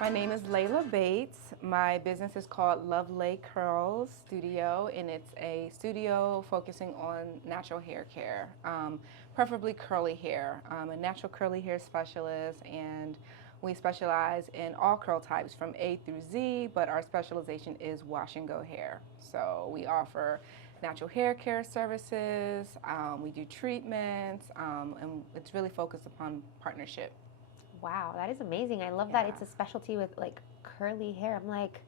My name is Leyla Bates. My business is called Lov Ley Curls Studio, and it's a studio focusing on natural hair care, preferably curly hair. I'm a natural curly hair specialist, and we specialize in all curl types from A through Z, but our specialization is wash and go hair. So we offer natural hair care services, we do treatments, and it's really focused upon partnership. Wow, that is amazing. I love that Yeah. it's a specialty with like curly hair. I'm like,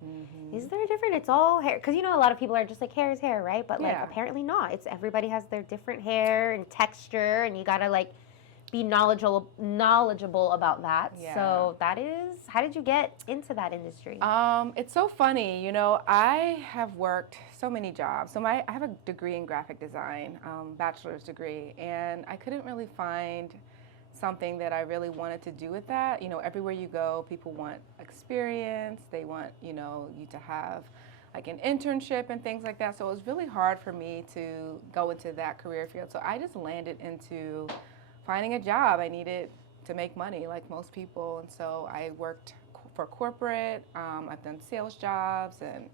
is there a difference? It's all hair. Because you know, a lot of people are just like, hair is hair, right? But like, Yeah. apparently not. It's everybody has their different hair and texture, and you gotta like be knowledgeable about that. Yeah. So that is, how did you get into that industry? It's so funny, you know, I have worked so many jobs. I have a degree in graphic design, bachelor's degree, and I couldn't really find something that I really wanted to do with that. You know, everywhere you go, people want experience. They want, you know, you to have like an internship and things like that. So it was really hard for me to go into that career field. So I just landed into finding a job. I needed to make money like most people. And so I worked for corporate. I've done sales jobs, and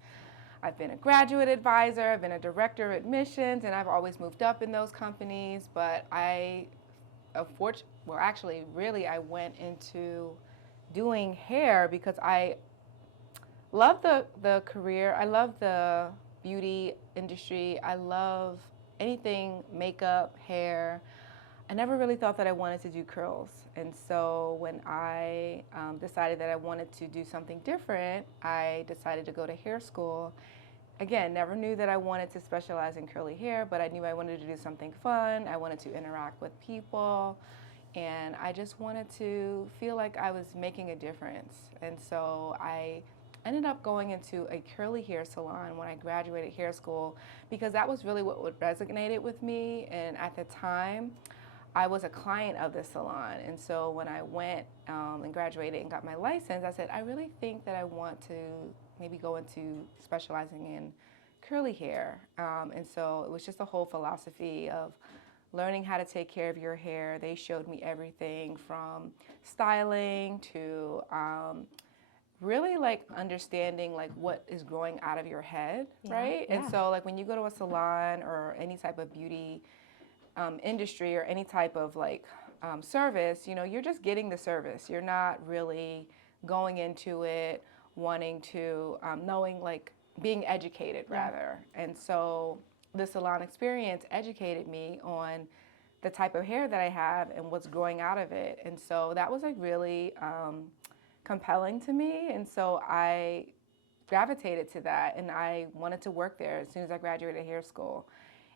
I've been a graduate advisor. I've been a director of admissions, and I've always moved up in those companies. But really, I went into doing hair because I love the career. I love the beauty industry. I love anything makeup, hair. I never really thought that I wanted to do curls. And so when I decided that I wanted to do something different, I decided to go to hair school. Again, never knew that I wanted to specialize in curly hair, but I knew I wanted to do something fun. I wanted to interact with people, and I just wanted to feel like I was making a difference. And so I ended up going into a curly hair salon when I graduated hair school because that was really what resonated with me. And at the time, I was a client of the salon. And so when I went and graduated and got my license, I said, I really think that I want to maybe go into specializing in curly hair. And so it was just a whole philosophy of learning how to take care of your hair. They showed me everything from styling to really like understanding like what is growing out of your head, right? Yeah. And so like when you go to a salon or any type of beauty industry or any type of like service, you know, you're just getting the service. You're not really going into it wanting to, knowing like being educated rather. And so the salon experience educated me on the type of hair that I have and what's growing out of it. And so that was like really compelling to me. And so I gravitated to that, and I wanted to work there as soon as I graduated hair school.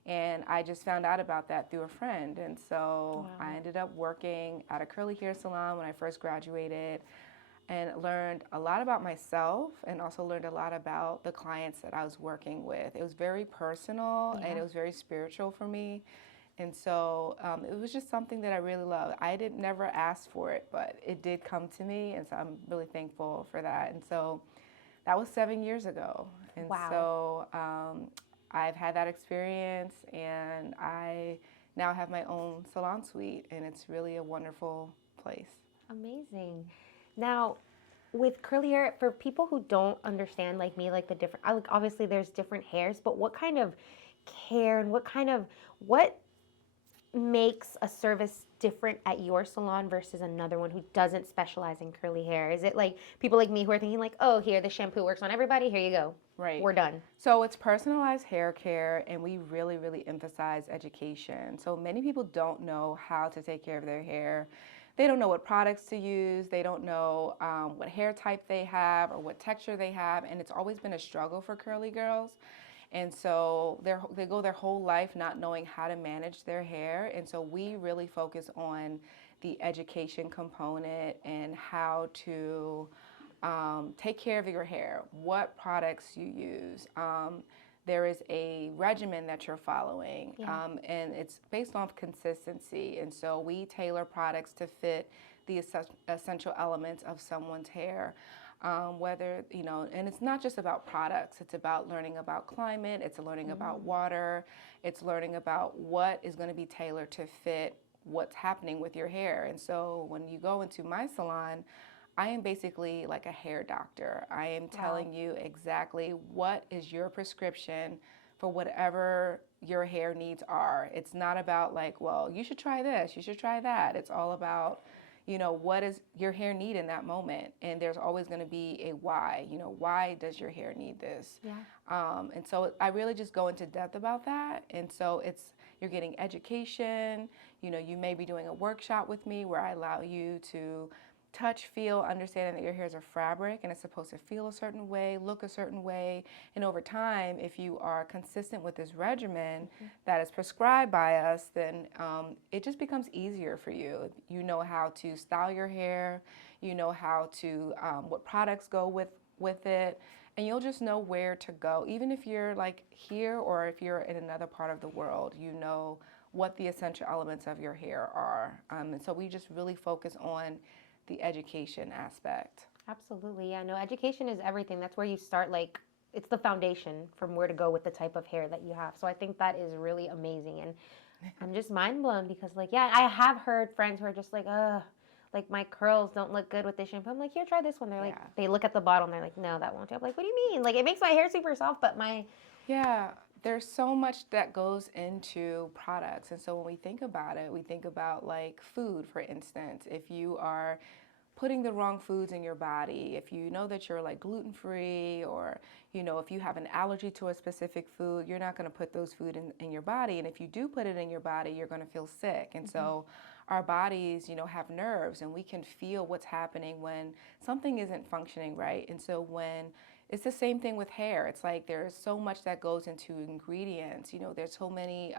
And I just found out about that through a friend. And so I ended up working at a curly hair salon when I first graduated and learned a lot about myself and also learned a lot about the clients that I was working with. It was very personal and it was very spiritual for me. And so it was just something that I really loved. I didn't never ask for it, but it did come to me. And so I'm really thankful for that. And so that was 7 years ago. And so I've had that experience, and I now have my own salon suite, and it's really a wonderful place. Amazing. Now, with curly hair, for people who don't understand, like me, like the different, like obviously there's different hairs, but what kind of care and what makes a service different at your salon versus another one who doesn't specialize in curly hair? Is it like people like me who are thinking like, oh, here, the shampoo works on everybody, here you go. Right. We're done. So it's personalized hair care, and we really, really emphasize education. So many people don't know how to take care of their hair. They don't know what products to use. They don't know what hair type they have or what texture they have, and it's always been a struggle for curly girls. And so they go their whole life not knowing how to manage their hair. And so we really focus on the education component and how to take care of your hair, what products you use. There is a regimen that you're following, and it's based off consistency. And so we tailor products to fit the essential elements of someone's hair. Whether, you know, and it's not just about products, it's about learning about climate, it's learning about water, it's learning about what is going to be tailored to fit what's happening with your hair. And so when you go into my salon, I am basically like a hair doctor. I am Wow. telling you exactly what is your prescription for whatever your hair needs are. It's not about like, well, you should try this, you should try that. It's all about, what does your hair need in that moment? And there's always going to be a why. Why does your hair need this? Yeah. And so I really just go into depth about that. And so you're getting education. You may be doing a workshop with me where I allow you to touch, feel, understanding that your hair is a fabric and it's supposed to feel a certain way, look a certain way. And over time, if you are consistent with this regimen that is prescribed by us, then it just becomes easier for you. You know how to style your hair, you know how to, what products go with it, and you'll just know where to go. Even if you're like here or if you're in another part of the world, you know what the essential elements of your hair are. And so we just really focus on the education aspect. Absolutely. Yeah, no, education is everything. That's where you start, like, it's the foundation from where to go with the type of hair that you have. So I think that is really amazing. And I'm just mind blown because, like, yeah, I have heard friends who are just like my curls don't look good with this shampoo. I'm like, here, try this one. They're like, Yeah. they look at the bottle and they're like, no, that won't do. I'm like, what do you mean? Like, it makes my hair super soft, but my, Yeah, there's so much that goes into products. And so when we think about it, we think about like food, for instance. If you are putting the wrong foods in your body, if you know that you're like gluten free, or if you have an allergy to a specific food, you're not going to put those food in your body. And if you do put it in your body, you're going to feel sick. And so our bodies have nerves, and we can feel what's happening when something isn't functioning right. And so when it's the same thing with hair. It's like there's so much that goes into ingredients. There's so many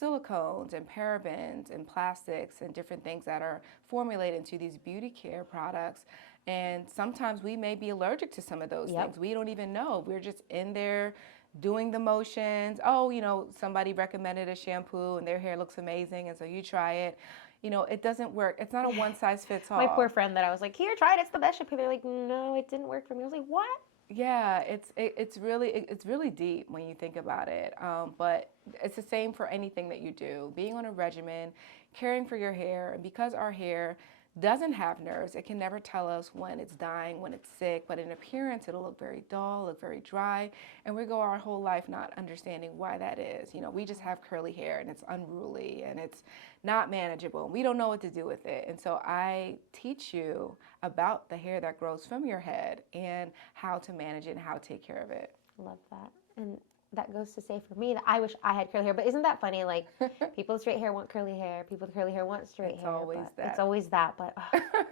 silicones and parabens and plastics and different things that are formulated into these beauty care products. And sometimes we may be allergic to some of those things. We don't even know. We're just in there doing the motions. Oh, somebody recommended a shampoo and their hair looks amazing, and so you try it. It doesn't work. It's not a one size fits all. my poor friend that I was like, here, try it. It's the best shampoo. They're like, no, it didn't work for me. I was like, what? Yeah, it's really deep when you think about it. But it's the same for anything that you do. Being on a regimen, caring for your hair, and because our hair doesn't have nerves, it can never tell us when it's dying, when it's sick. But in appearance, it'll look very dull, look very dry, and we go our whole life not understanding why that is. We just have curly hair and it's unruly and it's not manageable, and we don't know what to do with it. And so I teach you about the hair that grows from your head and how to manage it and how to take care of it. Love that. And that goes to say for me that I wish I had curly hair. But isn't that funny? Like, people with straight hair want curly hair. People with curly hair want straight hair. It's always that. But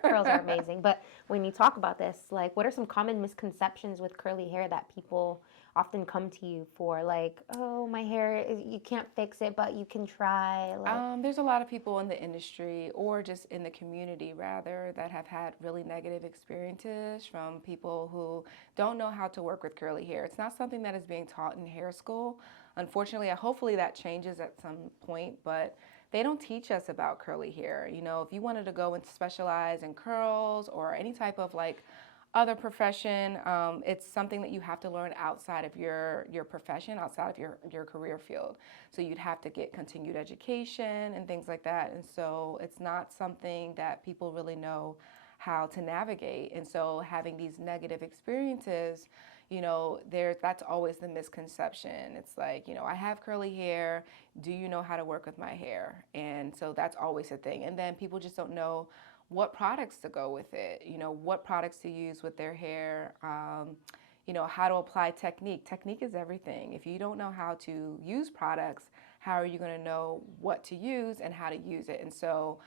curls are amazing. But when you talk about this, like, what are some common misconceptions with curly hair that people often come to you for? Like, oh, my hair, you can't fix it, but you can try. Like, there's a lot of people in the industry, or just in the community rather, that have had really negative experiences from people who don't know how to work with curly hair. It's not something that is being taught in hair school. Unfortunately, hopefully that changes at some point, but they don't teach us about curly hair. If you wanted to go and specialize in curls or any type of like other profession, it's something that you have to learn outside of your profession, outside of your career field. So you'd have to get continued education and things like that. And so it's not something that people really know how to navigate. And so having these negative experiences, that's always the misconception. It's like, I have curly hair. Do you know how to work with my hair? And so that's always a thing. And then people just don't know what products to go with it, what products to use with their hair, how to apply technique. Technique is everything. If you don't know how to use products, how are you going to know what to use and how to use it? And so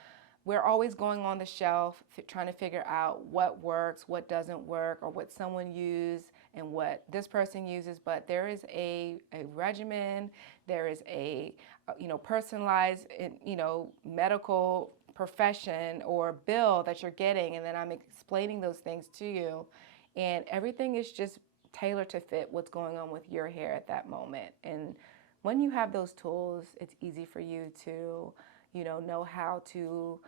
we're always going on the shelf trying to figure out what works, what doesn't work, or what someone used and what this person uses. But there is a regimen, there is a personalized medical profession or bill that you're getting, and then I'm explaining those things to you, and everything is just tailored to fit what's going on with your hair at that moment. And when you have those tools, it's easy for you to know how to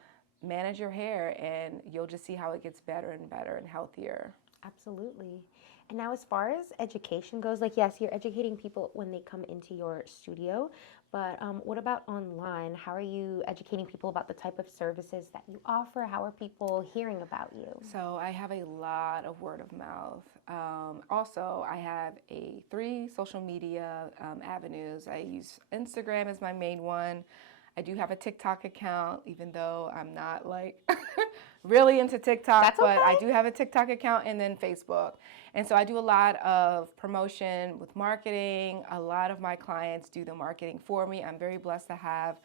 manage your hair, and you'll just see how it gets better and better and healthier. absolutely. And now, as far as education goes, like, yes, you're educating people when they come into your studio, But what about online? How are you educating people about the type of services that you offer? How are people hearing about you? So I have a lot of word of mouth. Also, I have three social media avenues. I use Instagram as my main one. I do have a TikTok account, even though I'm not like really into TikTok, That's but I okay. do have a TikTok account and then Facebook. And so I do a lot of promotion with marketing. A lot of my clients do the marketing for me. I'm very blessed to have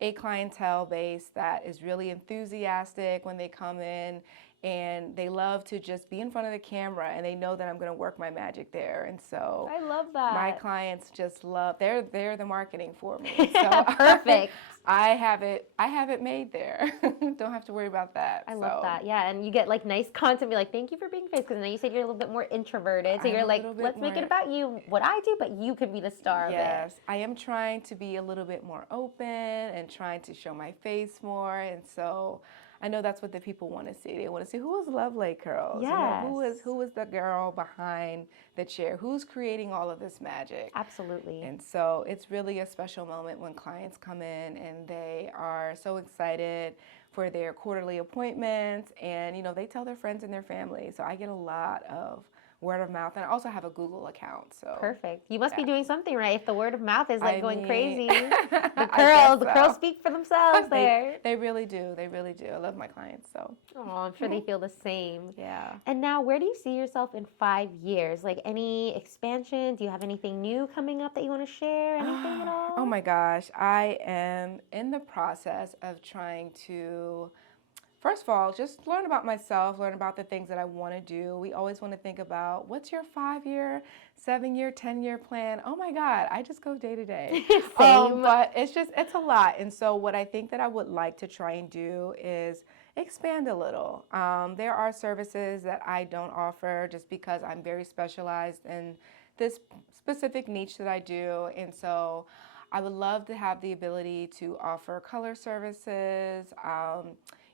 a clientele base that is really enthusiastic when they come in, and they love to just be in front of the camera, and they know that I'm going to work my magic there. And so I love my that. clients just love, they're the marketing for me. So Perfect. I have it made there. Don't have to worry about that. I love So that. Yeah, and you get like nice content. Be like, thank you for being face. Because now you said you're a little bit more introverted, so I'm you're a like, little bit let's make it more, about you, what I do, but you could be the star of it. yes, I am trying to be a little bit more open and trying to show my face more. And so I know that's what the people want to see. They want to see, who is Lov Ley Curls? You know, Yes. who is the girl behind the chair? Who's creating all of this magic? Absolutely. And so it's really a special moment when clients come in and they are so excited for their quarterly appointments, and you know, they tell their friends and their family. So I get a lot of word of mouth, and I also have a Google account. So Perfect. You must be yeah. doing something right if the word of mouth is like I going mean, crazy. I guess The curls so. speak for themselves there. They really do. They really do. I love my clients. So Oh, I'm sure they feel the same. yeah. And now, where do you see yourself in 5 years? Like any expansion? Do you have anything new coming up that you want to share? Anything at all? Oh my gosh, I am in the process of trying to, first of all, just learn about myself, learn about the things that I want to do. We always want to think about, what's your 5 year, 7 year, 10 year plan? Oh my God, I just go day to day. Same. But it's a lot. And so, what I think that I would like to try and do is expand a little. There are services that I don't offer just because I'm very specialized in this specific niche that I do. And so, I would love to have the ability to offer color services,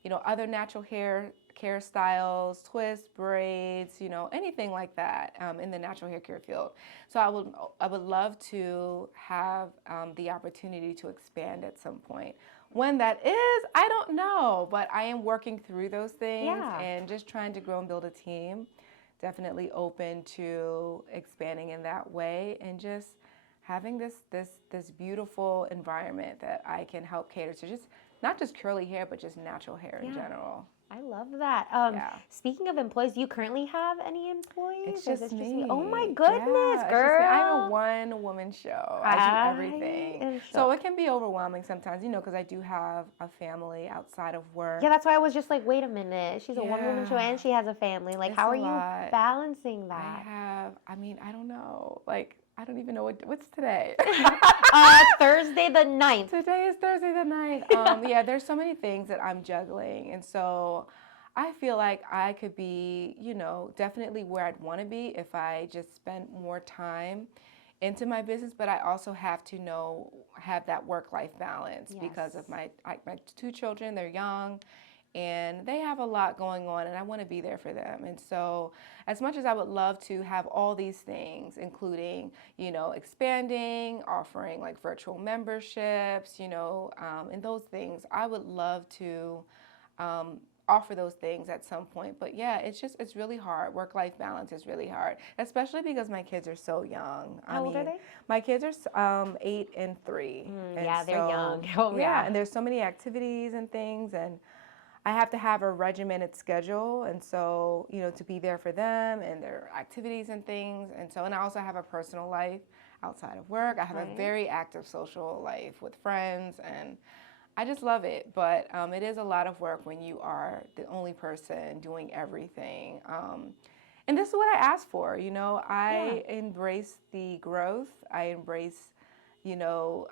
you know, other natural hair styles, twists, braids, you know, anything like that in the natural hair care field. So I would love to have the opportunity to expand at some point. When that is, I don't know, but I am working through those things Yeah. and just trying to grow and build a team. Definitely open to expanding in that way, and just having this beautiful environment that I can help cater to, just not just curly hair, but just natural hair in Yeah. general. I love that. Yeah. Speaking of employees, do you currently have any employees? It's Or is just it me. Oh my goodness, Yeah, it's just me. I have a girl. one-woman show. I do I everything. am So shook. it can be overwhelming sometimes, you know, because I do have a family outside of work. Yeah, that's why I was just like, wait a minute. She's a one-woman show Yeah, and she has a family. Like, it's how a are you lot. balancing that? I mean, I don't know. Like, I don't even know what's today. Thursday the 9th. Today is Thursday the 9th. Yeah, there's so many things that I'm juggling. And so I feel like I could be, you know, definitely where I'd want to be if I just spent more time into my business. But I also have to have that work-life balance because of Yes. my two children. They're young and they have a lot going on, and I want to be there for them. And so, as much as I would love to have all these things, including, you know, expanding, offering like virtual memberships, you know, and those things, I would love to offer those things at some point. But yeah, it's really hard. Work-life balance is really hard, especially because my kids are so young. How old are they? My kids are 8 and 3. And Yeah, they're so, young. Oh, yeah. and there's so many activities and things, and I have to have a regimented schedule, and so, you know, to be there for them and their activities and things. And so, and I also have a personal life outside of work. I have a Right. very active social life with friends, and I just love it. But it is a lot of work when you are the only person doing everything. And this is what I asked for. You know, I embrace the growth. I embrace, you know,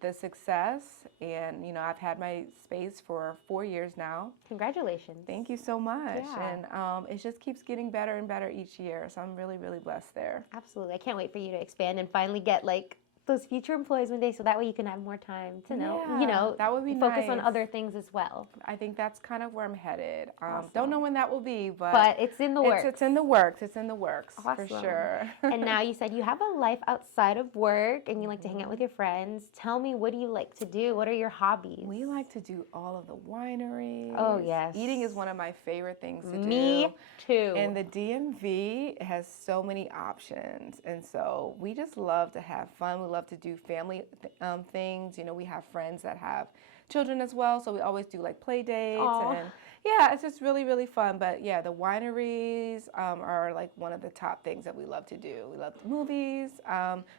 the success. And, you know, I've had my space for 4 years now. Congratulations. Thank you so much. Yeah. And it just keeps getting better and better each year. So I'm really, really blessed there. Absolutely. I can't wait for you to expand and finally get like those future employees one day, so that way you can have more time to know, that would be focus on nice. other things as well. I think that's kind of where I'm headed. Awesome. Don't know when that will be, but it's in the works. It's in the works. It's in the works Awesome. for sure. And now you said you have a life outside of work and you like to hang out with your friends. Tell me, what do you like to do? What are your hobbies? We like to do all of the wineries. Oh, yes. Eating is one of my favorite things to do. Me too. And the DMV has so many options. And so we just love to have fun. We love to do family things. You know, we have friends that have children as well. So we always do like play dates. Aww. And yeah, it's just really, really fun. But yeah, the wineries are like one of the top things that we love to do. We love the movies,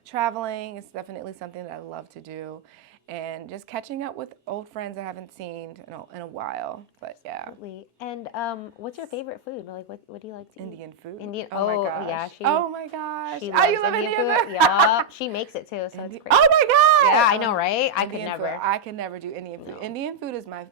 traveling is definitely something that I love to do. And just catching up with old friends I haven't seen in a while. But yeah. Absolutely. And what's your favorite food? Like, what do you like to eat? Indian food. Indian. Oh my gosh. Yeah. Oh my gosh. She Oh, loves you love Indian Indian food. food? Yeah. She makes it too, so it's great. Oh my god. Yeah, I know, right? I could Indian never. Food. I could never do Indian food. No. Indian food is my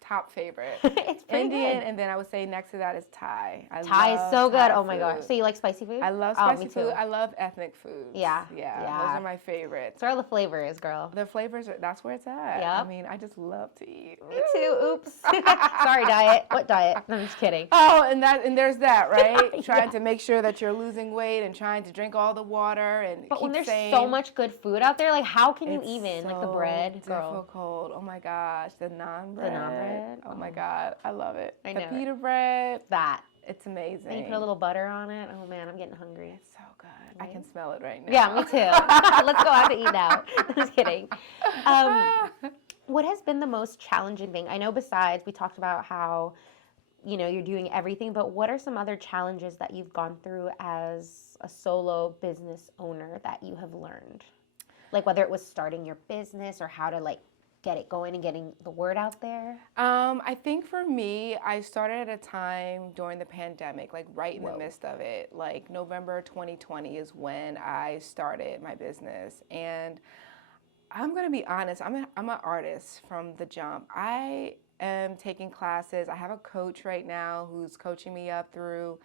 top favorite. It's pretty Indian, good. and then I would say next to that is Thai. Thai is so good. Thai Oh my gosh. food. So you like spicy food? I love Oh, spicy me food. too. I love ethnic foods. Yeah. Yeah. Yeah. Those are my favorites. It's where all the flavor is, girl. The flavors, that's where it's at. Yep. I mean, I just love to eat. Me too. Oops. Sorry, diet. What diet? No, I'm just kidding. Oh, and there's that, right? Yeah. Trying to make sure that you're losing weight and trying to drink all the water and But when keep there's sane. so much good food out there, like how can you It's even? Like the so bread, girl. difficult. Oh my gosh, the naan bread. The naan bread. Oh my god, I love it. I the know it. pita bread. That. It's amazing. And you put a little butter on it. Oh man, I'm getting hungry. It's so good. I can smell it right now. Yeah, me too. Let's go out to eat now. Just kidding. What has been the most challenging thing? I know besides we talked about how, you're doing everything, but what are some other challenges that you've gone through as a solo business owner that you have learned? Like whether it was starting your business or how to get it going and getting the word out there? I think for me, I started at a time during the pandemic, like right in the midst of it. Like November 2020 is when I started my business. And I'm going to be honest, I'm an artist from the jump. I am taking classes. I have a coach right now who's coaching me up through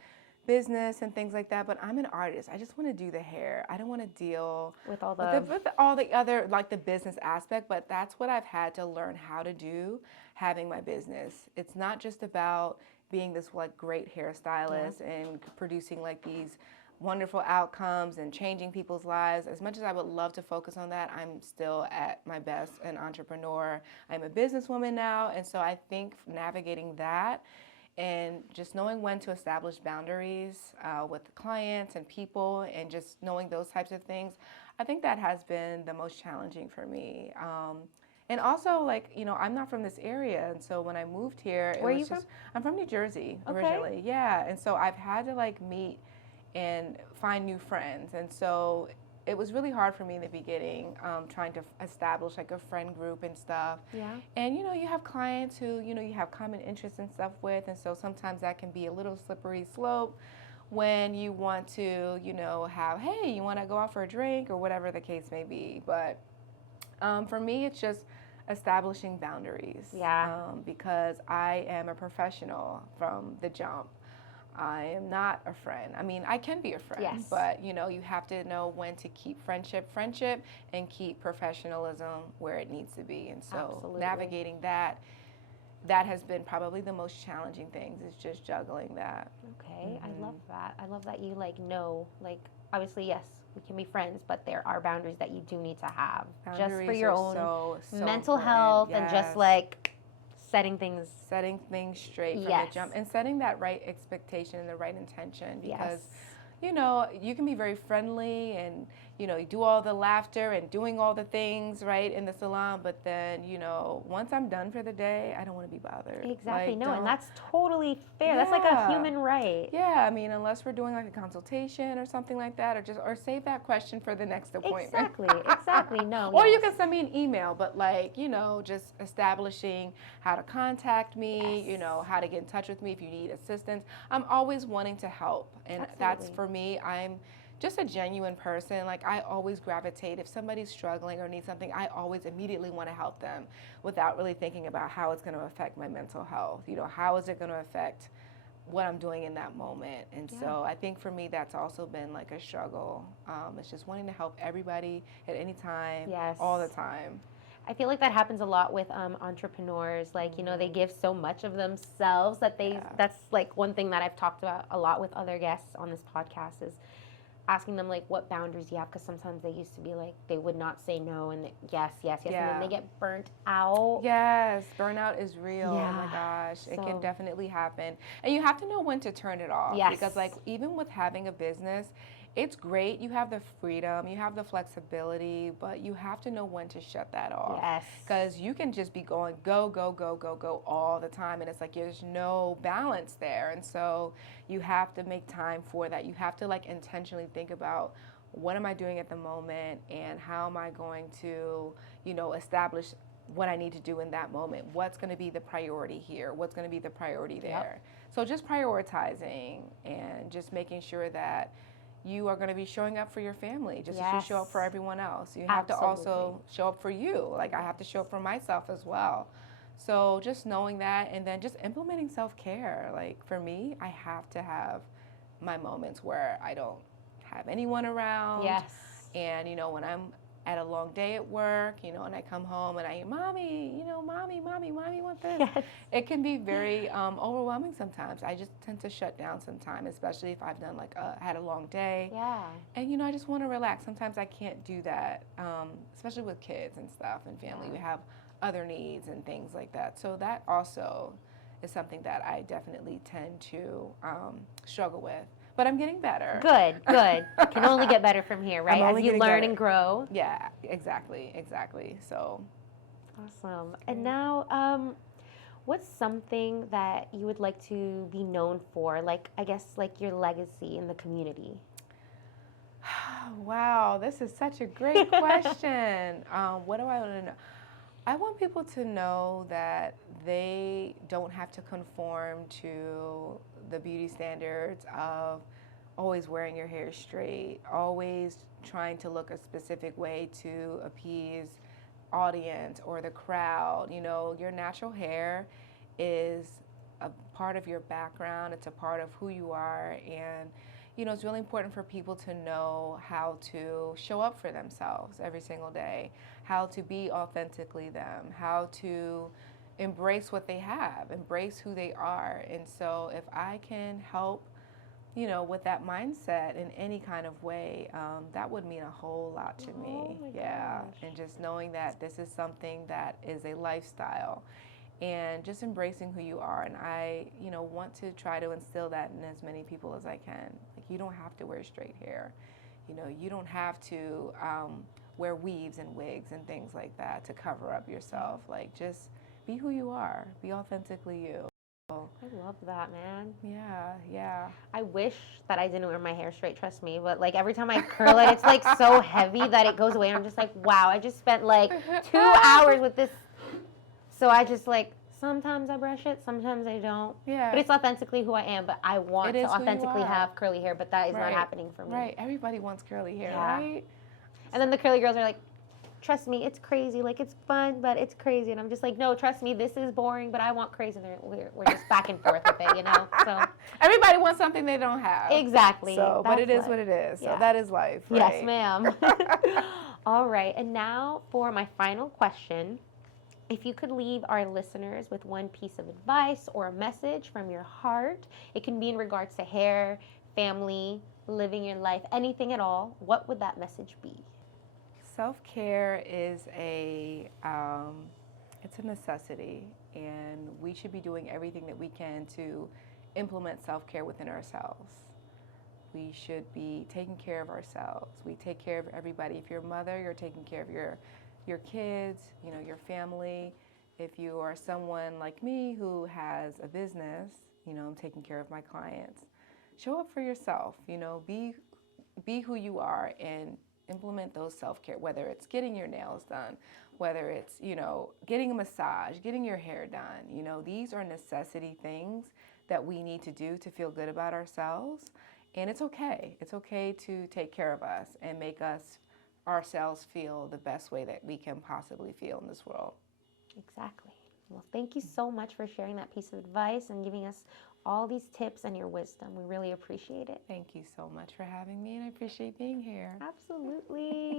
business and things like that, but I'm an artist. I just want to do the hair. I don't want to deal With all all the other, like the business aspect, but that's what I've had to learn how to do having my business. It's not just about being this great hairstylist and producing these wonderful outcomes and changing people's lives. As much as I would love to focus on that, I'm still at my best an entrepreneur. I'm a businesswoman now, and so I think navigating that and just knowing when to establish boundaries with clients and people and just knowing those types of things, I think that has been the most challenging for me. And also, I'm not from this area, and so when I moved here, Where are you from? I'm from New Jersey Okay. originally, yeah, and so I've had to meet and find new friends, and so it was really hard for me in the beginning, trying to establish a friend group and stuff. Yeah. And you have clients who you have common interests and stuff with, and so sometimes that can be a little slippery slope when you want to have, hey, you want to go out for a drink or whatever the case may be. But for me, it's just establishing boundaries. Yeah. Because I am a professional from the jump. I am not a friend. I mean, I can be a friend, Yes. but you have to know when to keep friendship, and keep professionalism where it needs to be. And so Absolutely. navigating that has been probably the most challenging things, is just juggling that. Okay, I love that. I love that you know, obviously, yes, we can be friends, but there are boundaries that you do need to have just for Boundaries your are own so mental important. health and just Yes. setting things. Setting things straight from Yes. the jump and setting that right expectation and the right intention, because Yes. you can be very friendly and you do all the laughter and doing all the things right in the salon, but then once I'm done for the day, I don't want to be bothered. Exactly. No, don't- and that's totally fair. That's like a Yeah. human right. Yeah, I mean, unless we're doing a consultation or something like that, or save that question for the next appointment. Exactly. No. Or you yes. can send me an email, but just establishing how to contact me, Yes. how to get in touch with me if you need assistance. I'm always wanting to help, and that's Absolutely. for me. I'm just a genuine person. I always gravitate. If somebody's struggling or needs something, I always immediately want to help them without really thinking about how it's going to affect my mental health. How is it going to affect what I'm doing in that moment. And Yeah. so I think for me, that's also been like a struggle. It's just wanting to help everybody at any time, Yes. all the time. I feel like that happens a lot with entrepreneurs. Like, you know, they give so much of themselves that Yeah. that's like one thing that I've talked about a lot with other guests on this podcast is asking them like what boundaries you have, because sometimes they used to be like they would not say no and yes, yes, yes, and then they get burnt out. Yes, burnout is real. Oh my Yeah. gosh, it So- can definitely happen. And you have to know when to turn it off. Yes. Because like even with having a business, it's great. You have the freedom, you have the flexibility, but you have to know when to shut that off. Yes. Because you can just be going go, go, go, go, go all the time. And it's like there's no balance there. And so you have to make time for that. You have to like intentionally think about what am I doing at the moment and how am I going to, you know, establish what I need to do in that moment. What's going to be the priority here? What's going to be the priority there? Yep. So just prioritizing and just making sure that you are going to be showing up for your family just as you show up for everyone else. You have to also show up for you. Like I have to show up for myself as well. So just knowing that and then just implementing self-care. Like for me, I have to have my moments where I don't have anyone around. Yes. And, you know, when I'm at a long day at work, you know, and I come home and I hear, Mommy, you know, Mommy want this. Yes. It can be very overwhelming sometimes. I just tend to shut down sometimes, especially if I've done like had a long day. Yeah. And, you know, I just want to relax. Sometimes I can't do that, especially with kids and stuff and family. We have other needs and things like that. So that also is something that I definitely tend to struggle with. But I'm getting better. Good. Can only get better from here, right? As you learn and grow. Yeah, exactly. So. Awesome. And now, what's something that you would like to be known for? Like, I guess, like your legacy in the community. Wow, this is such a great question. What do I want to know? I want people to know that they don't have to conform to the beauty standards of always wearing your hair straight, always trying to look a specific way to appease audience or the crowd. You know, your natural hair is a part of your background. It's a part of who you are. And, you know, it's really important for people to know how to show up for themselves every single day, how to be authentically them, how to embrace what they have, embrace who they are. And so if I can help, you know, with that mindset in any kind of way, that would mean a whole lot to me. Yeah. Gosh. And just knowing that this is something that is a lifestyle and just embracing who you are. And I, you know, want to try to instill that in as many people as I can. Like, you don't have to wear straight hair. You know, you don't have to wear weaves and wigs and things like that to cover up yourself. Like, just be who you are. Be authentically you. I love that, man. Yeah. I wish that I didn't wear my hair straight, trust me. But like every time I curl it, it's like so heavy that it goes away. And I'm just like, wow, I just spent like 2 hours with this. So I just like, sometimes I brush it, sometimes I don't. Yeah. But it's authentically who I am. But I want to authentically have curly hair, but that is not happening for me. Right. Everybody wants curly hair, right? And then the curly girls are like, trust me, it's crazy. Like, it's fun, but it's crazy. And I'm just like, no, trust me, this is boring, but I want crazy. And we're just back and forth with it, you know? So everybody wants something they don't have. Exactly. So, but it is what it is. So that is life, right? Yes, ma'am. All right. And now for my final question. If you could leave our listeners with one piece of advice or a message from your heart, it can be in regards to hair, family, living your life, anything at all, what would that message be? Self-care is it's a necessity, and we should be doing everything that we can to implement self-care within ourselves. We should be taking care of ourselves. We take care of everybody. If you're a mother, you're taking care of your kids, you know, your family. If you are someone like me who has a business, you know, I'm taking care of my clients. Show up for yourself, you know, be who you are and implement those self-care, whether it's getting your nails done, whether it's, you know, getting a massage, getting your hair done. You know, these are necessity things that we need to do to feel good about ourselves. And it's okay. It's okay to take care of us and make ourselves feel the best way that we can possibly feel in this world. Exactly. Well, thank you so much for sharing that piece of advice and giving us all these tips and your wisdom. We really appreciate it. Thank you so much for having me, and I appreciate being here. Absolutely.